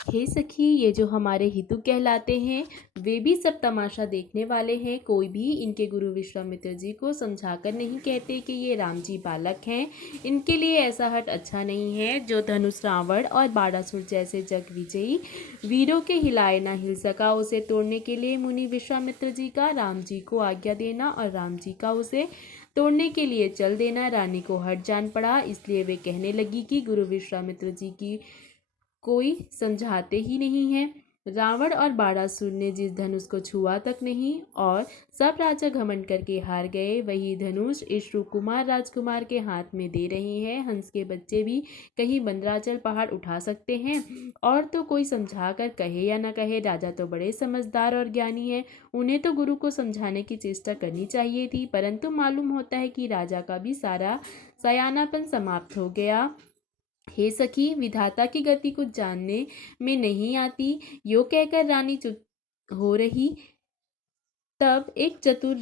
हे सखी, ये जो हमारे हितु कहलाते हैं वे भी सब तमाशा देखने वाले हैं। कोई भी इनके गुरु विश्वामित्र जी को समझाकर नहीं कहते कि ये राम जी बालक हैं। इनके लिए ऐसा हट अच्छा नहीं है। जो धनुष रावण और बाणासुर जैसे जग विजयी वीरों के हिलाए ना हिल सका, उसे तोड़ने के लिए मुनि विश्वामित्र जी का राम जी को आज्ञा देना और राम जी का उसे तोड़ने के लिए चल देना रानी को हट जान पड़ा। इसलिए वे कहने लगी कि गुरु विश्वामित्र जी की कोई समझाते ही नहीं है। रावण और बाणासुर ने जिस धनुष को छुआ तक नहीं और सब राजा घमंड करके हार गए, वही धनुष इस कुमार राजकुमार के हाथ में दे रही है। हंस के बच्चे भी कहीं मंदराचल पहाड़ उठा सकते हैं। और तो कोई समझा कर कहे या न कहे, राजा तो बड़े समझदार और ज्ञानी है। उन्हें तो गुरु को समझाने की चेष्टा करनी चाहिए थी, परंतु मालूम होता है कि राजा का भी सारा सयानापन समाप्त हो गया। हे सखी, विधाता की गति कुछ जानने में नहीं आती। यो कहकर रानी चुप हो रही। तब एक चतुर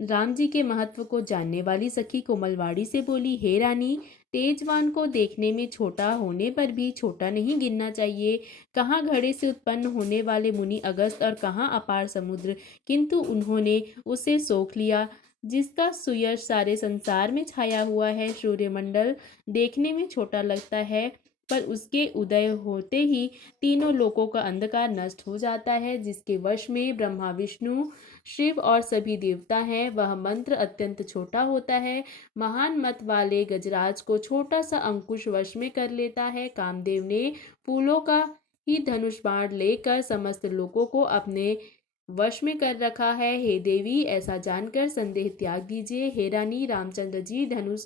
राम जी के महत्व को जानने वाली सखी कोमलवाड़ी से बोली, हे रानी, तेजवान को देखने में छोटा होने पर भी छोटा नहीं गिनना चाहिए। कहाँ घड़े से उत्पन्न होने वाले मुनि अगस्त और कहाँ अपार समुद्र, किंतु उन्होंने उसे सोख लिया जिसका सुयश सारे संसार में छाया हुआ है। सूर्यमंडल देखने में छोटा लगता है, पर उसके उदय होते ही तीनों लोकों का अंधकार नष्ट हो जाता है। जिसके वश में ब्रह्मा विष्णु शिव और सभी देवता हैं, वह मंत्र अत्यंत छोटा होता है। महान मत वाले गजराज को छोटा सा अंकुश वश में कर लेता है। कामदेव ने फूलों का ही धनुष बाण लेकर समस्त लोगों को अपने वश में कर रखा है। हे देवी, ऐसा जानकर संदेह त्याग दीजिए। हे रानी, रामचंद्र जी धनुष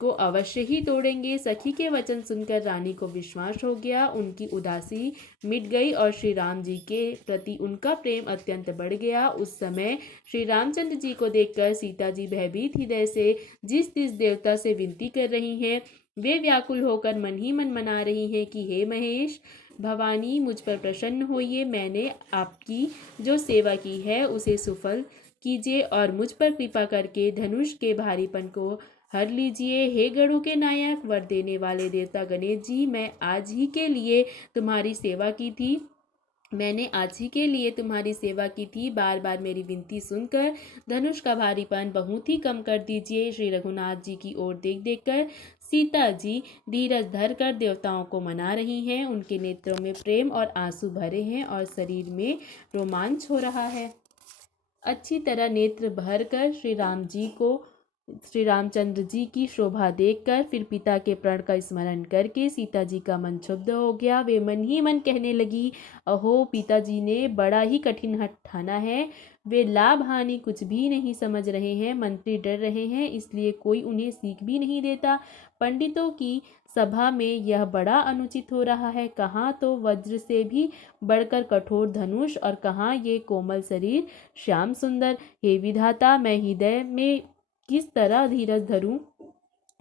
को अवश्य ही तोड़ेंगे। सखी के वचन सुनकर रानी को विश्वास हो गया। उनकी उदासी मिट गई और श्री राम जी के प्रति उनका प्रेम अत्यंत बढ़ गया। उस समय श्री रामचंद्र जी को देखकर सीता जी भयभीत हृदय से जिस जिस देवता से विनती कर रही हैं, वे व्याकुल होकर मन ही मन मना रही हैं कि हे महेश, भवानी, मुझ पर प्रसन्न होइए। मैंने आपकी जो सेवा की है उसे सुफल कीजिए और मुझ पर कृपा करके धनुष के भारीपन को हर लीजिए। हे गणों के नायक, वर देने वाले देवता गणेश जी, मैं आज ही के लिए तुम्हारी सेवा की थी। मैंने आज ही के लिए तुम्हारी सेवा की थी। बार बार मेरी विनती सुनकर धनुष का भारीपन बहुत ही कम कर दीजिए। श्री रघुनाथ जी की ओर देख देखकर सीता जी धीरज धर कर देवताओं को मना रही हैं। उनके नेत्रों में प्रेम और आंसू भरे हैं और शरीर में रोमांच हो रहा है। अच्छी तरह नेत्र भर कर श्री रामचंद्र जी की शोभा देखकर फिर पिता के प्रण का स्मरण करके सीता जी का मन क्षुब्ध हो गया। वे मन ही मन कहने लगी, अहो, पिताजी ने बड़ा ही कठिन हठ ठाना है। वे लाभ हानि कुछ भी नहीं समझ रहे हैं। मंत्री डर रहे हैं, इसलिए कोई उन्हें सीख भी नहीं देता। पंडितों की सभा में यह बड़ा अनुचित हो रहा है। कहाँ तो वज्र से भी बढ़कर कठोर धनुष और कहाँ ये कोमल शरीर श्याम सुंदर। हे विधाता, मैं हृदय में किस तरह धीरज धरूं।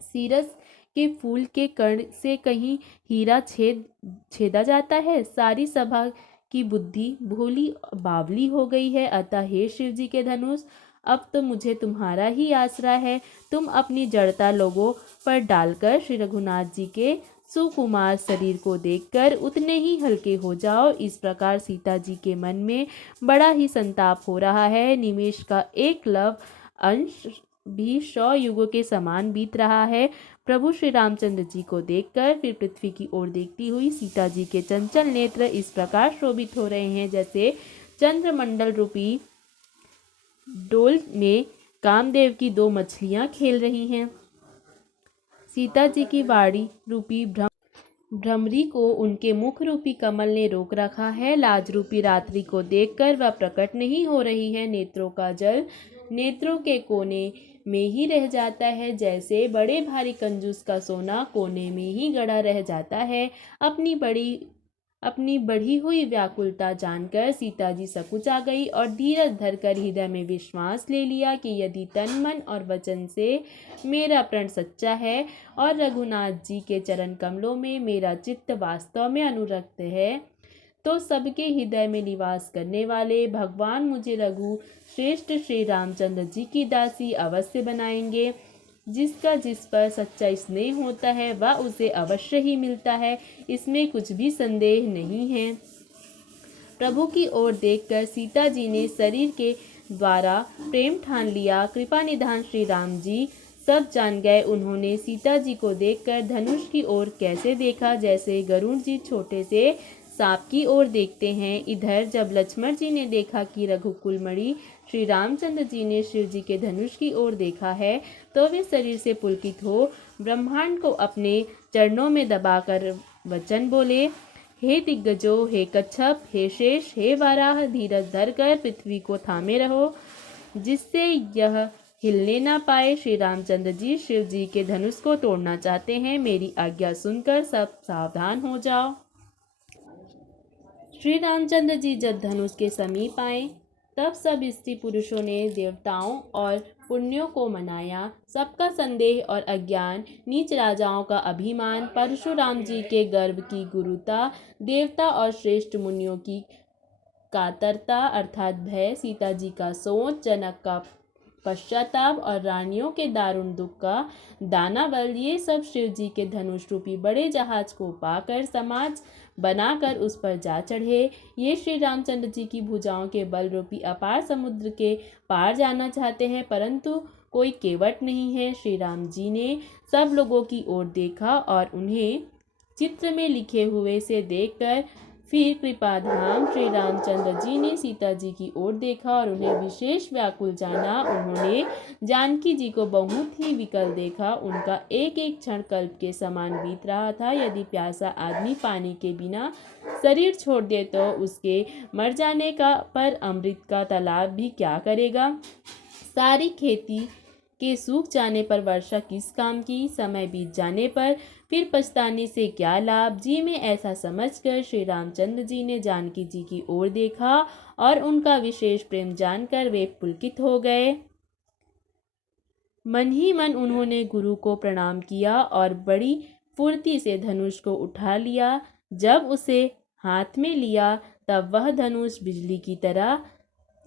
सीरस के फूल के कण से कहीं हीरा छेदा जाता है। सारी सभा की बुद्धि भोली बावली हो गई है। अतः हे शिव जी के धनुष, अब तो मुझे तुम्हारा ही आसरा है। तुम अपनी जड़ता लोगों पर डालकर श्री रघुनाथ जी के सुकुमार शरीर को देखकर उतने ही हल्के हो जाओ। इस प्रकार सीता जी के मन में बड़ा ही संताप हो रहा है। निमेष का एक लव अंश भी 100 युगों के समान बीत रहा है। प्रभु श्री रामचंद्र जी को देखकर फिर पृथ्वी की ओर देखती हुई सीता जी के चंचल नेत्र इस प्रकार शोभित हो रहे हैं जैसे चंद्रमंडल रूपी डोल में कामदेव की 2 मछलियां खेल रही हैं। सीता जी की वाड़ी रूपी भ्रमरी को उनके मुख रूपी कमल ने रोक रखा है। लाज रूपी रात्रि को देखकर वह प्रकट नहीं हो रही है। नेत्रों का जल नेत्रों के कोने में ही रह जाता है, जैसे बड़े भारी कंजूस का सोना कोने में ही गड़ा रह जाता है। अपनी बढ़ी हुई व्याकुलता जानकर सीता जी सकुचा गई और धीरज धरकर हृदय में विश्वास ले लिया कि यदि तन मन और वचन से मेरा प्रण सच्चा है और रघुनाथ जी के चरण कमलों में मेरा चित्त वास्तव में अनुरक्त है, तो सबके हृदय में निवास करने वाले भगवान मुझे रघु श्रेष्ठ श्री रामचंद्र जी की दासी अवश्य बनाएंगे। जिसका जिस पर सच्चा स्नेह होता है वह उसे अवश्य ही मिलता है, इसमें कुछ भी संदेह नहीं है। प्रभु की ओर देखकर सीता जी ने शरीर के द्वारा प्रेम ठान लिया। कृपा निधान श्री राम जी सब जान गए। उन्होंने सीता जी को देखकर धनुष की ओर कैसे देखा, जैसे गरुड़ जी छोटे से सांप की ओर देखते हैं। इधर जब लक्ष्मण जी ने देखा कि रघुकुल मणि श्री रामचंद्र जी ने शिव जी के धनुष की ओर देखा है, तो वे शरीर से पुलकित हो ब्रह्मांड को अपने चरणों में दबाकर वचन बोले, हे दिग्गजों, हे कच्छप, हे शेष, हे वाराह, धीरज धरकर पृथ्वी को थामे रहो, जिससे यह हिलने ना पाए। श्री रामचंद्र जी शिव जी के धनुष को तोड़ना चाहते हैं। मेरी आज्ञा सुनकर सब सावधान हो जाओ। श्री रामचंद्र जी जब धनुष के समीप आए, तब सब स्त्री पुरुषों ने देवताओं और पुण्यों को मनाया। सबका संदेह और अज्ञान, नीच राजाओं का अभिमान, परशुराम जी के गर्व की गुरुता, देवता और श्रेष्ठ मुनियों की कातरता अर्थात भय, सीता जी का सोच, जनक का पश्चाताप और रानियों के दारुण दुख का दानाबल, ये सब शिव जी के धनुष रूपी बड़े जहाज को पाकर समाज बनाकर उस पर जा चढ़े। ये श्री रामचंद्र जी की भुजाओं के बल रूपी अपार समुद्र के पार जाना चाहते हैं, परंतु कोई केवट नहीं है। श्री राम जी ने सब लोगों की ओर देखा और उन्हें चित्र में लिखे हुए से देखकर फिर कृपाधाम श्री रामचंद्र जी ने सीता जी की ओर देखा और उन्हें विशेष व्याकुल जाना। उन्होंने जानकी जी को बहुत ही विकल देखा। उनका एक एक क्षण कल्प के समान बीत रहा था। यदि प्यासा आदमी पानी के बिना शरीर छोड़ दे तो उसके मर जाने का पर अमृत का तालाब भी क्या करेगा। सारी खेती के सूख जाने पर वर्षा किस काम की, समय बीत जाने पर फिर पछताने से क्या लाभ। जी में ऐसा समझकर श्री रामचंद्र जी ने जानकी जी की ओर देखा और उनका विशेष प्रेम जानकर वे पुलकित हो गए। मन ही मन उन्होंने गुरु को प्रणाम किया और बड़ी फुर्ती से धनुष को उठा लिया। जब उसे हाथ में लिया तब वह धनुष बिजली की तरह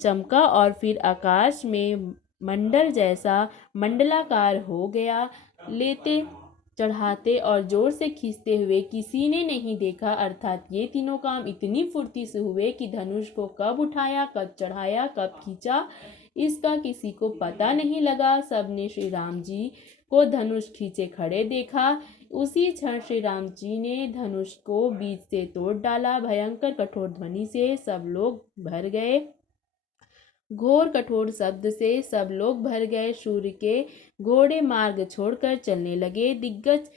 चमका और फिर आकाश में मंडल जैसा मंडलाकार हो गया। लेते, चढ़ाते और जोर से खींचते हुए किसी ने नहीं देखा, अर्थात ये तीनों काम इतनी फुर्ती से हुए कि धनुष को कब उठाया, कब चढ़ाया, कब खींचा, इसका किसी को पता नहीं लगा। सबने श्री राम जी को धनुष खींचे खड़े देखा। उसी क्षण श्री राम जी ने धनुष को बीच से तोड़ डाला। भयंकर कठोर ध्वनि से सब लोग भर गए। घोर कठोर शब्द से सब लोग भर गए। सूर्य के घोड़े मार्ग छोड़कर चलने लगे। दिग्गज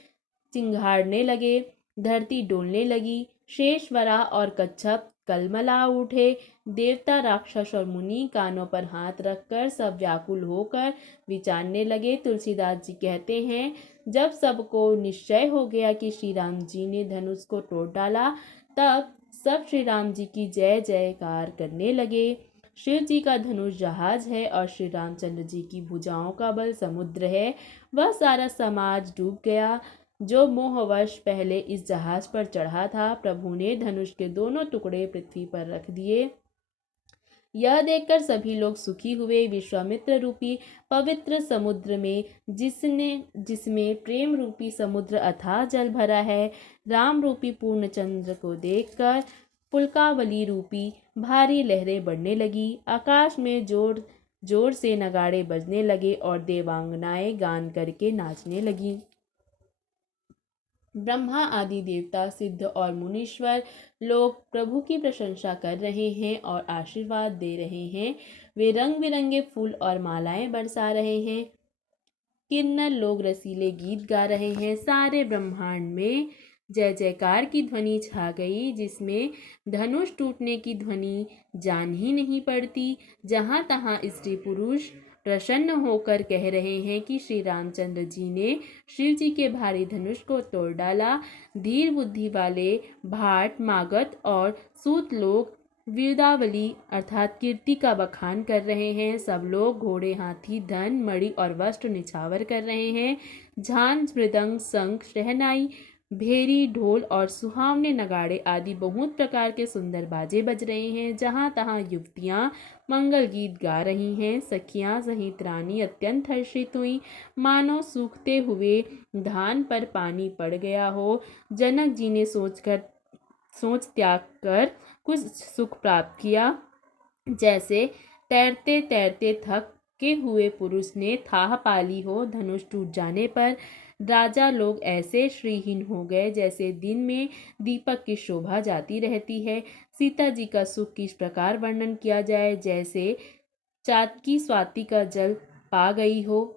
चिंघाड़ने लगे। धरती डोलने लगी। शेष, वराह और कच्छप कलमला उठे। देवता, राक्षस और मुनि कानों पर हाथ रखकर सब व्याकुल होकर विचारने लगे। तुलसीदास जी कहते हैं, जब सबको निश्चय हो गया कि श्री राम जी ने धनुष को तोड़ डाला, तब सब श्री राम जी की जय जयकार करने लगे। शिव जी का धनुष जहाज है और श्री रामचंद्र जी की भुजाओं का बल समुद्र है। वह सारा समाज डूब गया जो मोहवश पहले इस जहाज पर चढ़ा था। प्रभु ने धनुष के दोनों टुकड़े पृथ्वी पर रख दिए। यह देखकर सभी लोग सुखी हुए। विश्वामित्र रूपी पवित्र समुद्र में जिसमें प्रेम रूपी समुद्र अथाह जल भरा है, राम रूपी पूर्णचंद्र को देखकर पुलकावली रूपी भारी लहरें बढ़ने लगी। आकाश में जोर जोर से नगाड़े बजने लगे और देवांगनाएं गान करके नाचने लगी। ब्रह्मा आदि देवता, सिद्ध और मुनीश्वर लोग प्रभु की प्रशंसा कर रहे हैं और आशीर्वाद दे रहे हैं। वे रंग बिरंगे फूल और मालाएं बरसा रहे हैं। किन्नर लोग रसीले गीत गा रहे हैं। सारे ब्रह्मांड में जय जयकार की ध्वनि छा गई, जिसमें धनुष टूटने की ध्वनि जान ही नहीं पड़ती। जहाँ तहाँ स्त्री पुरुष प्रसन्न होकर कह रहे हैं कि श्री रामचंद्र जी ने शिव जी के भारी धनुष को तोड़ डाला। धीर बुद्धि वाले भाट, मागध और सूत लोग वीरदावली अर्थात कीर्ति का बखान कर रहे हैं। सब लोग घोड़े, हाथी, धन, मणि और वस्त्र निछावर कर रहे हैं। झांझ, मृदंग, शंख, शहनाई, भेरी, ढोल और सुहावने नगाड़े आदि बहुत प्रकार के सुंदर बाजे बज रहे हैं। जहाँ तहाँ युवतियाँ मंगल गीत गा रही हैं। सखियाँ सहित रानी अत्यंत हर्षित हुई, मानो सूखते हुए धान पर पानी पड़ गया हो। जनक जी ने सोच त्याग कर कुछ सुख प्राप्त किया। जैसे तैरते तैरते थके हुए पुरुष ने थाह पाली हो। धनुष टूट जाने पर राजा लोग ऐसे श्रीहीन हो गए जैसे दिन में दीपक की शोभा जाती रहती है। सीता जी का सुख किस प्रकार वर्णन किया जाए, जैसे चातकी स्वाति का जल पा गई हो।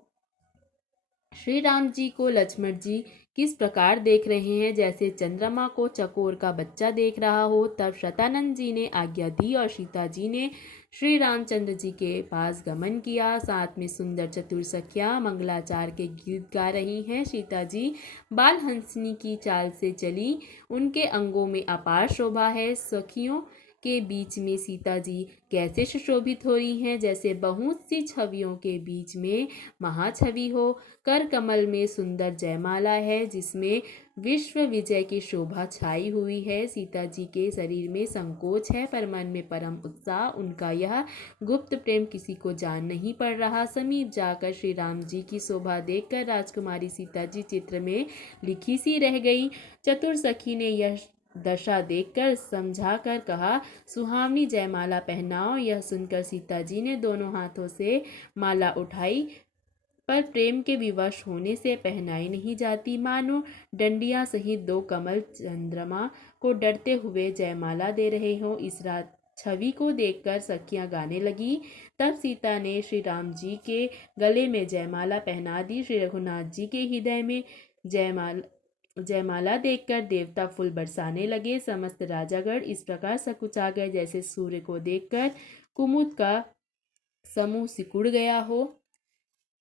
श्री राम जी को लक्ष्मण जी किस प्रकार देख रहे हैं, जैसे चंद्रमा को चकोर का बच्चा देख रहा हो। तब शतानंद जी ने आज्ञा दी और सीता जी ने श्री रामचंद्र जी के पास गमन किया। साथ में सुंदर चतुर सखियां मंगलाचार के गीत गा रही हैं। सीता जी बाल हंसनी की चाल से चली, उनके अंगों में अपार शोभा है। सखियों के बीच में सीता जी कैसे सुशोभित हो रही हैं, जैसे बहुत सी छवियों के बीच में महाछवि हो। कर कमल में सुंदर जयमाला है, जिसमें विश्व विजय की शोभा छाई हुई है। सीता जी के शरीर में संकोच है, पर मन में परम उत्साह। उनका यह गुप्त प्रेम किसी को जान नहीं पड़ रहा। समीप जाकर श्री राम जी की शोभा देखकर राजकुमारी सीता जी चित्र में लिखी सी रह गई। चतुर सखी ने यह दशा देखकर समझा कर कहा, सुहावनी जयमाला पहनाओ। यह सुनकर सीता जी ने दोनों हाथों से माला उठाई, पर प्रेम के विवश होने से पहनाई नहीं जाती, मानो डंडियां सहित दो कमल चंद्रमा को डरते हुए जयमाला दे रहे हो। इस रात छवि को देखकर सखियां गाने लगी। तब सीता ने श्री राम जी के गले में जयमाला पहना दी। श्री रघुनाथ जी के हृदय में जयमाला देखकर देवता फूल बरसाने लगे। समस्त राजागण इस प्रकार सकुचा गए, जैसे सूर्य को देखकर कुमुद का समूह सिकुड़ गया हो।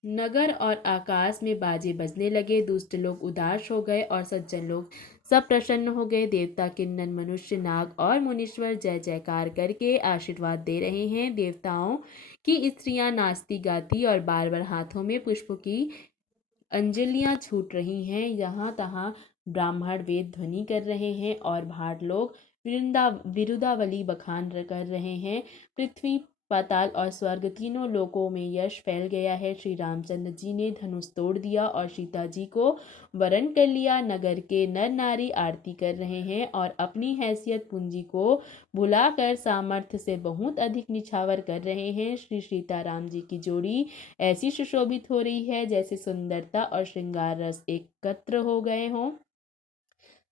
नगर और आकाश में बाजे बजने लगे। दुष्ट लोग उदास हो गए और सज्जन लोग सब प्रसन्न हो गए। देवता, किन्नर, मनुष्य, नाग और मुनीश्वर जय जयकार करके आशीर्वाद दे रहे हैं। देवताओं की स्त्रियां नाचती गाती और बार बार हाथों में पुष्पों की अंजलियां छूट रही हैं। यहाँ तहाँ ब्राह्मण वेद ध्वनि कर रहे हैं और भाट लोग विरुदावली बखान कर रहे हैं। पृथ्वी, पाताल और स्वर्ग तीनों लोकों में यश फैल गया है। श्री रामचंद्र जी ने धनुष तोड़ दिया और सीता जी को वरण कर लिया। नगर के नर नारी आरती कर रहे हैं और अपनी हैसियत पूंजी को भुलाकर सामर्थ्य से बहुत अधिक निछावर कर रहे हैं। श्री सीता राम जी की जोड़ी ऐसी सुशोभित हो रही है, जैसे सुंदरता और श्रृंगार रस एकत्र हो गए हों।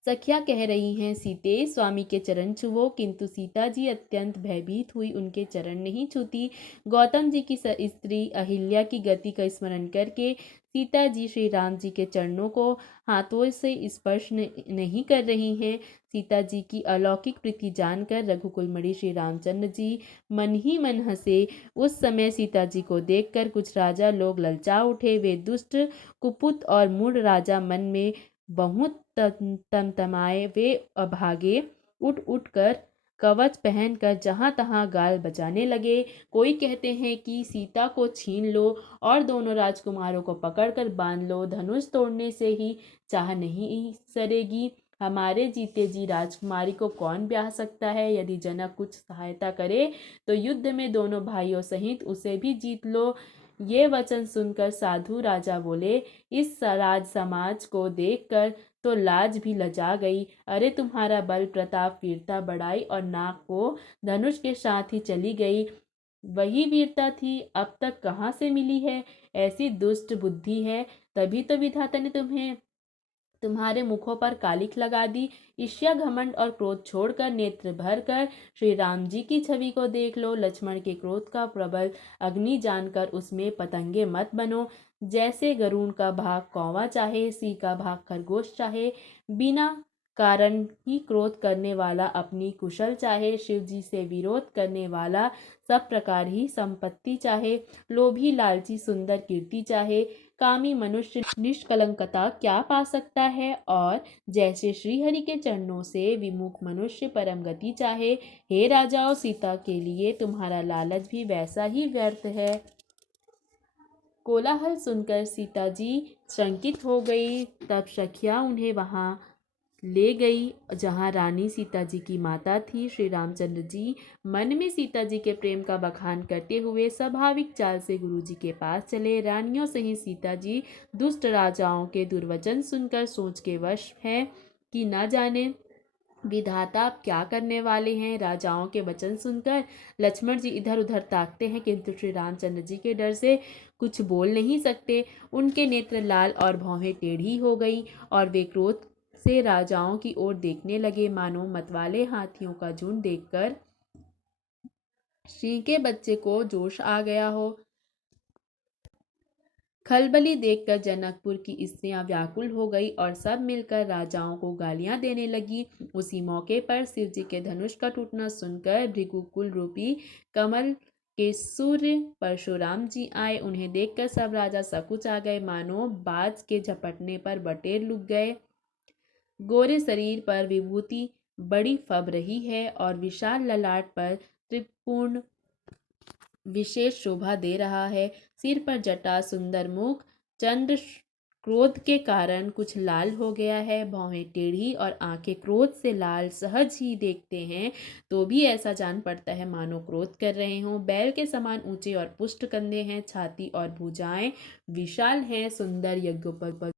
सखियां कह रही हैं, सीते स्वामी के चरण छुओ, किंतु सीता जी अत्यंत भयभीत हुई उनके चरण नहीं छूती। गौतम जी की स्त्री अहिल्या की गति का स्मरण करके सीता जी श्री राम जी के चरणों को हाथों से स्पर्श नहीं कर रही हैं। सीता जी की अलौकिक प्रीति जानकर रघुकुल मणि श्री रामचंद्र जी मन ही मन हंसे। उस समय सीता जी को देखकर कुछ राजा लोग ललचा उठे। वे दुष्ट, कुपुत और मूढ़ राजा मन में बहुत तमतमाए। वे अभागे उठ उठ कर कवच पहनकर जहाँ तहाँ गाल बजाने लगे। कोई कहते हैं कि सीता को छीन लो और दोनों राजकुमारों को पकड़कर बांध लो, धनुष तोड़ने से ही चाह नहीं सरेगी। हमारे जीते जी राजकुमारी को कौन ब्याह सकता है। यदि जनक कुछ सहायता करे तो युद्ध में दोनों भाइयों सहित उसे भी जीत लो। ये वचन सुनकर साधु राजा बोले, इस राज समाज को देखकर तो लाज भी लजा गई। अरे तुम्हारा बल, प्रताप, वीरता, बड़ाई और नाक को धनुष के साथ ही चली गई। वही वीरता थी, अब तक कहाँ से मिली है। ऐसी दुष्ट बुद्धि है, तभी तो विधाता ने तुम्हारे मुखों पर कालिख लगा दी। ईर्ष्या, घमंड और क्रोध छोड़कर नेत्र भर कर श्री राम जी की छवि को देख लो। लक्ष्मण के क्रोध का प्रबल अग्नि जानकर उसमें पतंगे मत बनो। जैसे गरुड़ का भाग कौवा चाहे, सिंह का भाग खरगोश चाहे, बिना कारण ही क्रोध करने वाला अपनी कुशल चाहे, शिव जी से विरोध करने वाला सब प्रकार ही संपत्ति चाहे, लोभी लालची सुंदर कीर्ति चाहे, कामी मनुष्य निष्कलंकता क्या पा सकता है। और जैसे श्रीहरि के चरणों से विमुख मनुष्य परम गति चाहे, हे राजाओं, सीता के लिए तुम्हारा लालच भी वैसा ही व्यर्थ है। कोलाहल सुनकर सीता जी शंकित हो गई। तब सखियां उन्हें वहां ले गई जहाँ रानी सीता जी की माता थी। श्री रामचंद्र जी मन में सीता जी के प्रेम का बखान करते हुए स्वाभाविक चाल से गुरु जी के पास चले। रानियों सहित सीता जी दुष्ट राजाओं के दुर्वचन सुनकर सोच के वश है कि न जाने विधाता आप क्या करने वाले हैं। राजाओं के वचन सुनकर लक्ष्मण जी इधर उधर ताकते हैं, किंतु श्री रामचंद्र जी के डर से कुछ बोल नहीं सकते। उनके नेत्र लाल और भौहें टेढ़ी हो गई और वे क्रोध से राजाओं की ओर देखने लगे, मानो मतवाले हाथियों का झुंड देखकर सिंह के बच्चे को जोश आ गया हो। खलबली देखकर जनकपुर की स्त्रियां व्याकुल हो गई और सब मिलकर राजाओं को गालियां देने लगी। उसी मौके पर शिव जी के धनुष का टूटना सुनकर भृगुकुल रूपी कमल के सूर्य परशुराम जी आए। उन्हें देखकर सब राजा सकुच आ गए, मानो बाज के झपटने पर बटेर लुक गए। गोरे शरीर पर विभूति बड़ी फब रही है और विशाल ललाट पर त्रिपुर्ण विशेष शोभा दे रहा है। सिर पर जटा, सुंदर मुख, चंद्र क्रोध के कारण कुछ लाल हो गया है। भौहें टेढ़ी और आंखें क्रोध से लाल। सहज ही देखते हैं तो भी ऐसा जान पड़ता है मानो क्रोध कर रहे हों। बैल के समान ऊंचे और पुष्ट कंधे हैं। छाती और भुजाएं विशाल हैं। सुंदर यज्ञोपवीत